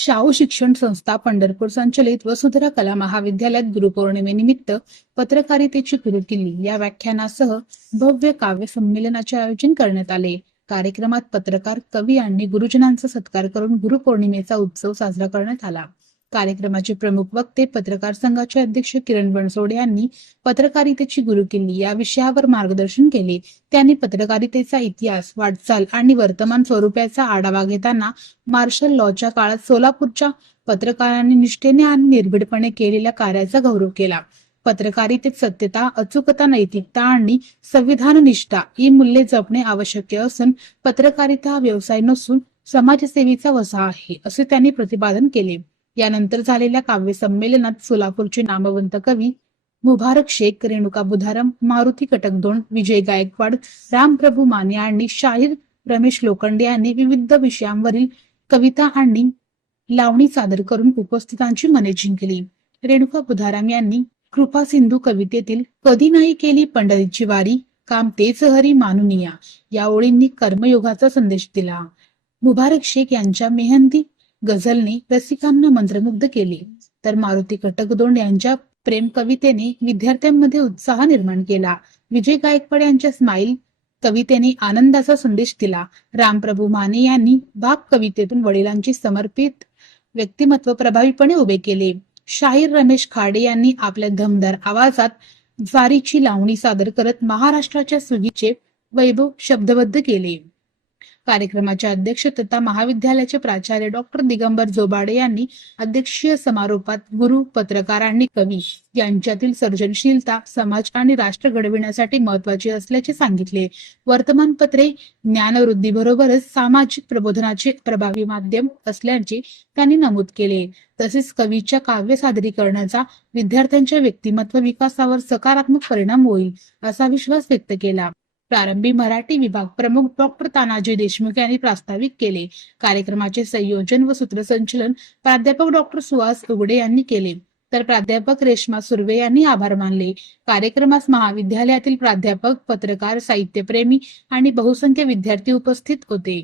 शाहू शिक्षण संस्था पंढरपूर संचलित वसुंधरा कला महाविद्यालयात गुरुपौर्णिमेनिमित्त पत्रकारितेची गुरुकिल्ली या व्याख्यानासह भव्य काव्य संमेलनाचे आयोजन करण्यात आले। कार्यक्रमात पत्रकार, कवी आणि गुरुजनांचा सत्कार करून गुरुपौर्णिमेचा उत्सव साजरा करण्यात आला। कार्यक्रमाचे प्रमुख वक्ते पत्रकार संघाचे अध्यक्ष किरण बनसोडे यांनी पत्रकारितेची गुरुकिल्ली या विषयावर मार्गदर्शन केले। त्यांनी पत्रकारितेचा इतिहास, वाटचाल आणि वर्तमान स्वरूपाचा आढावा घेताना मार्शल लॉच्या काळात सोलापूरच्या पत्रकारांनी निष्ठेने आणि निर्भीडपणे केलेल्या कार्याचा गौरव केला। पत्रकारितेत सत्यता, अचूकता, नैतिकता आणि संविधान निष्ठा ही मूल्ये जपणे आवश्यक असून पत्रकारिता हा व्यवसाय नसून समाजसेवेचा वसा आहे, असे त्यांनी प्रतिपादन केले। यानंतर झालेल्या काव्य संमेलनात सोलापूरचे नामवंत कवी मुबारक शेख, रेणुका बुधारम, मारुती कटकदोंड, विजय गायकवाड, रामप्रभू माने आणि शाहीर रमेश लोखंडे यांनी विविध विषयांवरील कविता आणि लावणी सादर करून उपस्थितांची मने जिंकली। रेणुका बुधारम यांनी कृपा सिंधू कवितेतील कधी नाही केली पंढरीची वारी, काम तेच हरी मानुनिया या ओळींनी कर्मयोगाचा संदेश दिला। मुबारक शेख यांच्या मेहंदी गझलने रसिकांना मंत्रमुग्ध केले, तर मारुती कटकदोंड यांच्या प्रेम कवितेने विद्यार्थ्यांमध्ये उत्साह निर्माण केला। विजय गायकवाड यांच्या स्माईल कवितेने आनंदाचा संदेश दिला। रामप्रभू माने यांनी बाप कवितेतून वडिलांची समर्पित व्यक्तिमत्व प्रभावीपणे उभे केले। शाहीर रमेश खाडे यांनी आपल्या दमदार आवाजात ज्वारीची लावणी सादर करत महाराष्ट्राच्या सुगीचे वैभव शब्दबद्ध केले। कार्यक्रमाचे अध्यक्ष तथा महाविद्यालयाचे प्राचार्य डॉक्टर दिगंबर जोबाडे यांनी अध्यक्षीय समारोपात गुरु, पत्रकार आणि कवी यांच्यातील सर्जनशीलता समाज आणि राष्ट्र घडविण्यासाठी महत्वाची असल्याचे सांगितले। वर्तमानपत्रे ज्ञानवृद्धीबरोबरच सामाजिक प्रबोधनाचे प्रभावी माध्यम असल्याचे त्यांनी नमूद केले। तसेच कवीच्या काव्य सादरीकरणाचा विद्यार्थ्यांच्या व्यक्तिमत्व विकासावर सकारात्मक परिणाम होईल असा विश्वास व्यक्त केला। प्रारंभी मराठी विभाग प्रमुख डॉक्टर तानाजी देशमुख यांनी प्रास्ताविक केले। कार्यक्रमाचे संयोजन व सूत्रसंचलन प्राध्यापक डॉक्टर सुहास उगडे यांनी केले, तर प्राध्यापक रेश्मा सुर्वे यांनी आभार मानले। कार्यक्रमास महाविद्यालयातील प्राध्यापक, पत्रकार, साहित्यप्रेमी आणि बहुसंख्य विद्यार्थी उपस्थित होते।